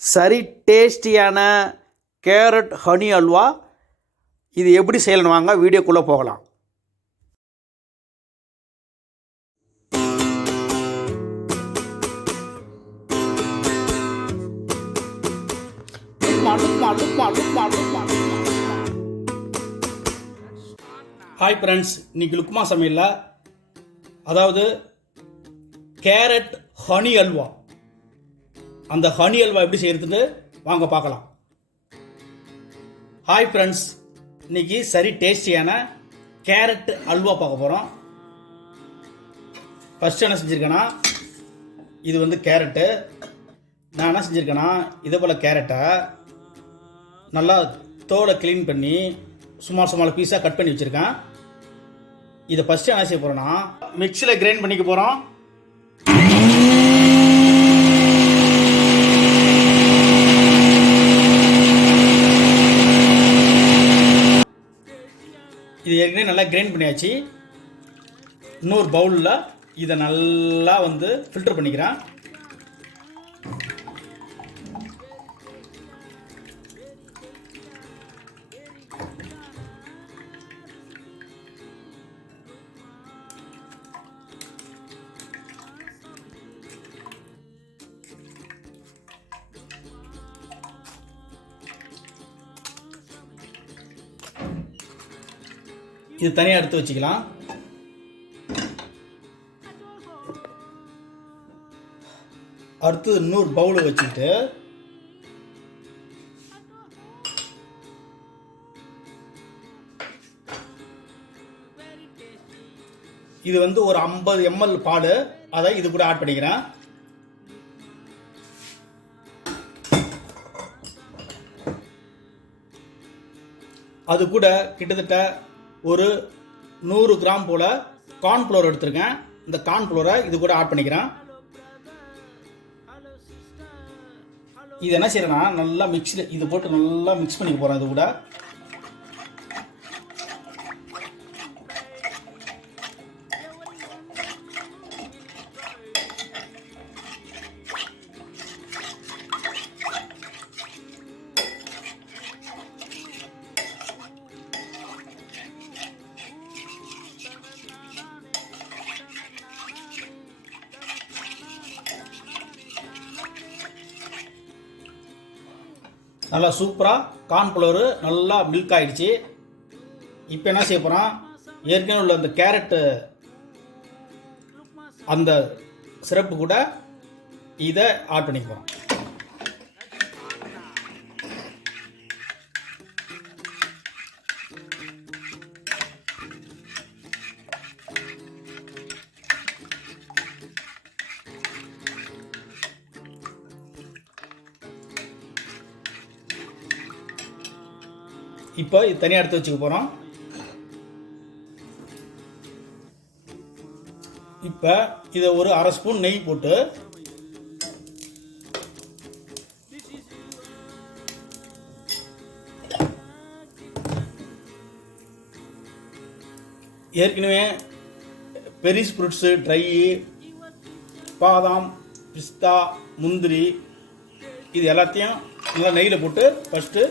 சரி டேஸ்டியான carrot honey halwa. இது எப்படி செய்யலாம் வாங்க வீடியோக்குள்ளே போகலாம். ஹாய் ஃப்ரெண்ட்ஸ், இன்னைக்கு லுக்மா சமையலில் அதாவது கேரட் ஹனி அல்வா, அந்த ஹனி அல்வா எப்படி செய்யறதுன்னு வாங்க பார்க்கலாம். ஹாய் ஃப்ரெண்ட்ஸ், இன்னைக்கு சரி டேஸ்டியான கேரட் அல்வா பார்க்க போகிறோம். ஃபஸ்ட்டு என்ன செஞ்சுருக்கேன்னா, இது வந்து கேரட்டு. நான் என்ன செஞ்சுருக்கேன்னா, இதே போல் கேரட்டை நல்லா தோலை க்ளீன் பண்ணி சுமார் பீஸாக கட் பண்ணி வச்சுருக்கேன். இதை ஃபஸ்ட்டு என்ன செய்ய போகிறோன்னா, மிக்சியில் கிரைண்ட் பண்ணிக்க போகிறோம். இது ஏற்கனவே நல்லா கிரைண்ட் பண்ணியாச்சு. இன்னொரு பவுலில் இதை நல்லா வந்து ஃபில்டர் பண்ணிக்கிறேன். இது தனியாக எடுத்து வச்சுக்கலாம். அடுத்து இன்னொரு பவுல் வச்சுக்கிட்டு இது வந்து ஒரு 50 ml பால், அதை இது கூட ஆட் பண்ணிக்கிறேன். அது கூட கிட்டத்தட்ட ஒரு 100 கிராம் போல் கார்ன்ஃப்ளவர் எடுத்துருக்கேன். இந்த கார்ன்ஃப்ளவரை இது கூட ஆட் பண்ணிக்கிறேன். இது என்ன செய்யறேன்னா, நல்லா மிக்ஸில் இது போட்டு நல்லா மிக்ஸ் பண்ணிக்க போகிறேன். இது கூட நல்லா சூப்பராக கார்ன்ஃப்ளவர் நல்லா மில்க் ஆகிடுச்சு. இப்போ என்ன செய்ய போகிறோம், ஏற்கனவே உள்ள அந்த கேரட்டு அந்த சிரப்பு கூட இதை ஆட் பண்ணிக்க போகிறோம். இப்போ இது தனியாக எடுத்து வச்சுக்க போகிறோம். இப்போ இதை ஒரு 1/2 ஸ்பூன் நெய் போட்டு ஏற்கனவே பெரிஸ் ஃப்ரூட்ஸு, ட்ரை பாதாம், பிஸ்தா, முந்திரி, இது எல்லாத்தையும் நல்லா நெய்யில் போட்டு ஃபஸ்ட்டு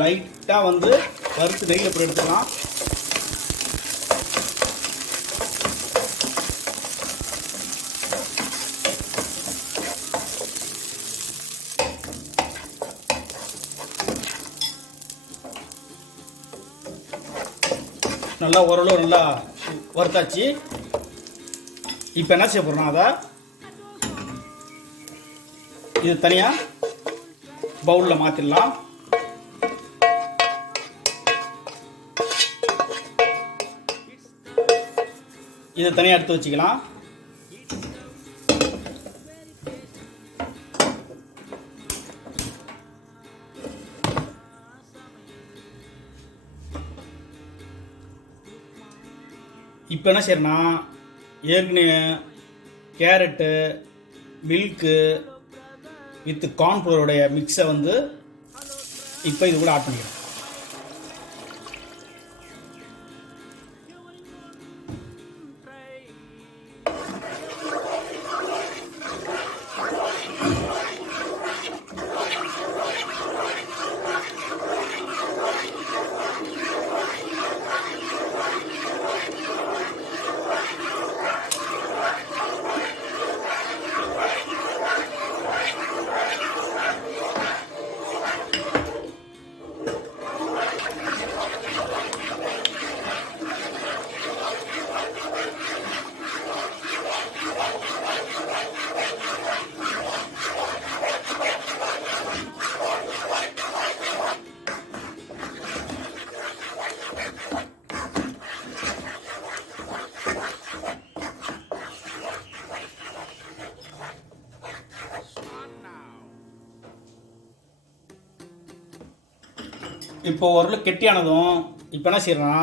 லைட்டாக வந்து வறுத்து நெய்யில் போட்டு எடுத்துக்கலாம். நல்லா ஓரளவு நல்லா வறுத்தாச்சு. இப்போ என்ன செய்ய போகிறோம், அதை இது தனியாக பவுலில் மாற்றிடலாம். இதை தனியாக எடுத்து வச்சுக்கலாம். இப்போ என்ன செய்யறேன்னா, ஏற்கனவே கேரட்டு, மில்க்கு வித் கார்ன்ஃப்ளவருடைய மிக்ஸை வந்து இப்போ இது கூட ஆட் பண்ணிக்கிறேன். இப்போ ஓரளவு கெட்டியானதும் இப்போ என்ன செய்யறேன்னா,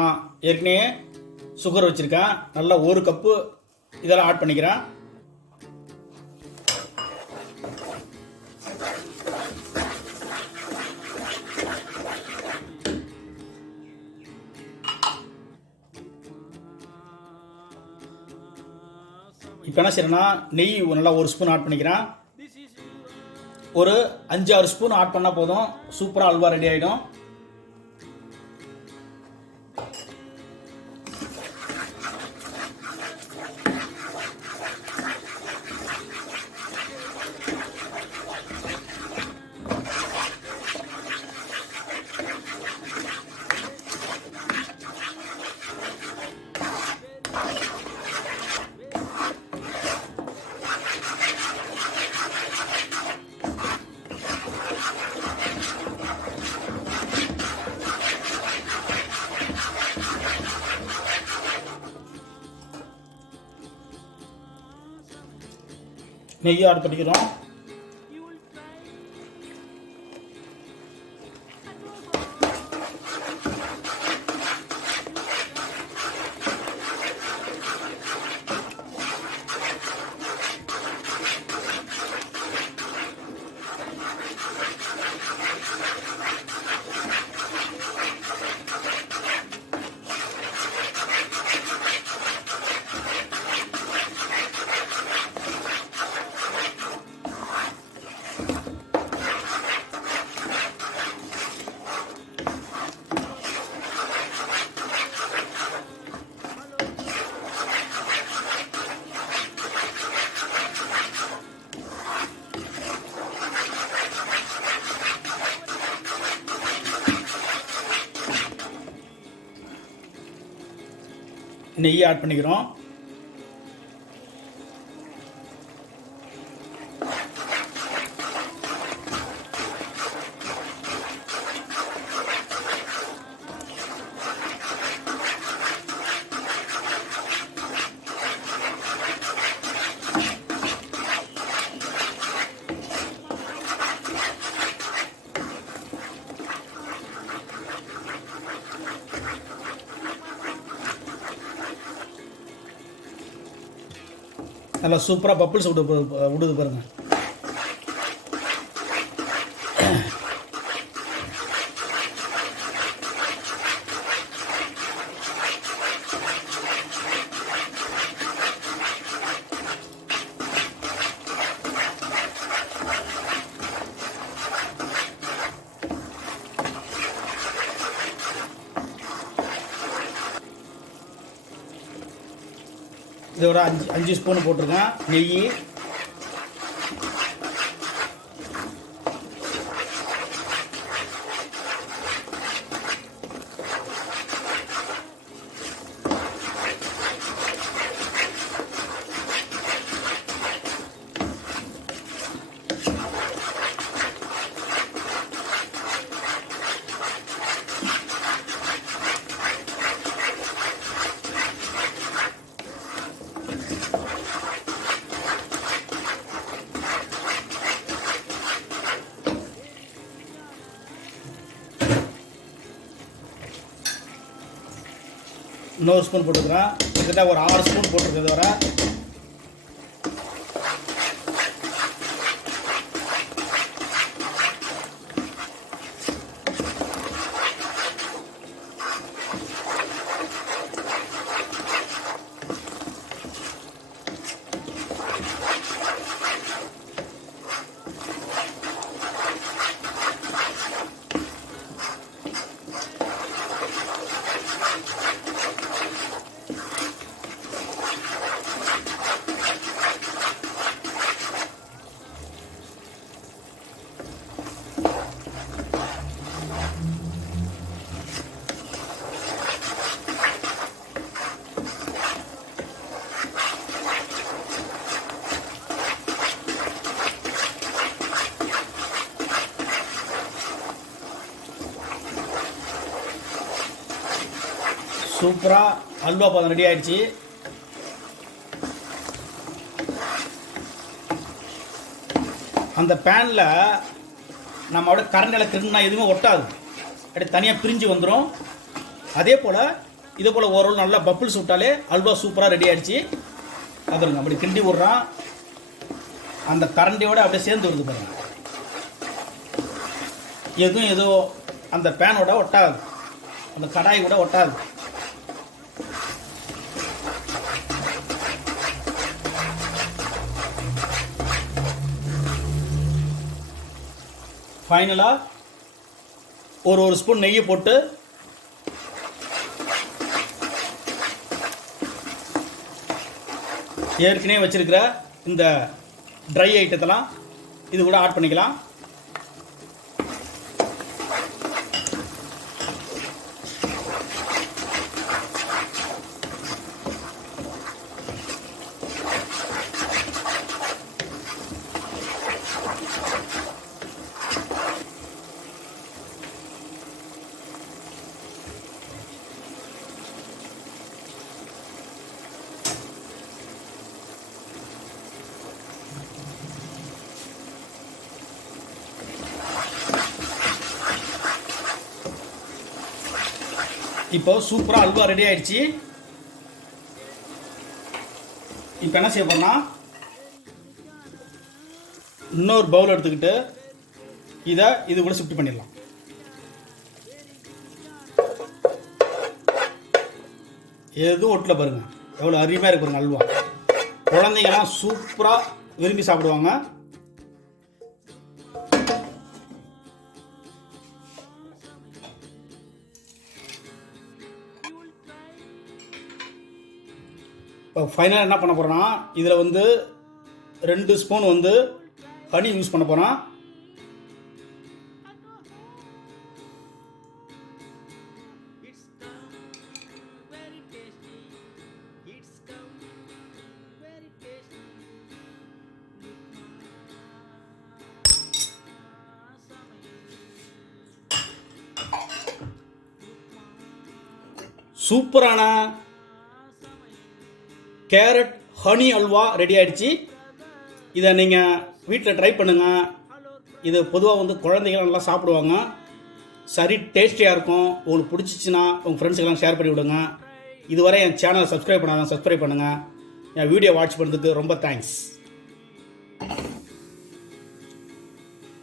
ஏற்கனவே சுகர் வச்சுருக்கேன், நல்லா 1 கப்பு இதெல்லாம் ஆட் பண்ணிக்கிறேன். இப்போ என்ன செய்யறேன்னா, நெய் நல்லா 1 ஸ்பூன் ஆட் பண்ணிக்கிறேன். ஒரு 5-6 ஸ்பூன் ஆட் பண்ணால் போதும், சூப்பராக அல்வா ரெடி ஆகிடும். நெய்யை ஆட் பண்ணிக்கிறோம். நெய்யை ஆட் பண்ணிக்கிறோம். நல்லா சூப்பராக பப்பிள்ஸ் விடுது பாருங்கள். இதோட 5 ஸ்பூன் போட்டிருக்கேன் நெய். இன்னொரு ஸ்பூன் போட்டுக்கிறேன். கிட்டத்தட்ட ஒரு 6 ஸ்பூன் போட்டிருக்கிறது வர. சூப்பராக அல்வா பதம் ரெடி ஆயிடுச்சு. அந்த பேனில் நம்ம அப்படியே கரண்டில் திருடினா எதுவுமே ஒட்டாது. அப்படியே தனியாக பிரிஞ்சு வந்துடும். அதே போல் இதே போல் ஓரளவு நல்லா பப்புள்ஸ் விட்டாலே அல்வா சூப்பராக ரெடி ஆகிடுச்சு. அதுங்க அப்படி கிண்டி விட்றான், அந்த கரண்டியோடு அப்படியே சேர்ந்து வருது பாருங்க. எதுவும் ஏதோ அந்த பேனோட ஒட்டாது, அந்த கடாய் கூட ஒட்டாது. ஃபைனலாக ஒரு ஸ்பூன் நெய்யை போட்டு ஏற்கனவே வச்சிருக்கிற இந்த ட்ரை ஐட்டத்தெல்லாம் இது கூட ஆட் பண்ணிக்கலாம். இப்போ சூப்பராக அல்வா ரெடி ஆயிடுச்சு. இப்போ என்ன செய்ய போறோம்னா, இன்னொரு பவுல் எடுத்துக்கிட்டு இது கூட ஷிஃப்ட் பண்ணிடலாம். எதுவும் ஒட்டல பாருங்க, எவ்வளோ அருமையாக இருக்கு பாருங்க அல்வா. குழந்தைங்கலாம் சூப்பராக விரும்பி சாப்பிடுவாங்க. இப்போ ஃபைனலாக என்ன பண்ண போகிறோன்னா, இதில் வந்து 2 ஸ்பூன் வந்து ஹனி யூஸ் பண்ண போகிறோம். சூப்பரான கேரட் ஹனி அல்வா ரெடி ஆகிடுச்சு. இதை நீங்கள் வீட்டில் ட்ரை பண்ணுங்கள். இது பொதுவாக வந்து குழந்தைகள் நல்லா சாப்பிடுவாங்க. சரி டேஸ்டியாக இருக்கும். உங்களுக்கு பிடிச்சிச்சின்னா உங்கள் ஃப்ரெண்ட்ஸுக்கெல்லாம் ஷேர் பண்ணி விடுங்க. இதுவரை என் சேனலை சப்ஸ்கிரைப் பண்ணாதான் சப்ஸ்கிரைப் பண்ணுங்கள். என் வீடியோ வாட்ச் பண்ணுறதுக்கு ரொம்ப தேங்க்ஸ்.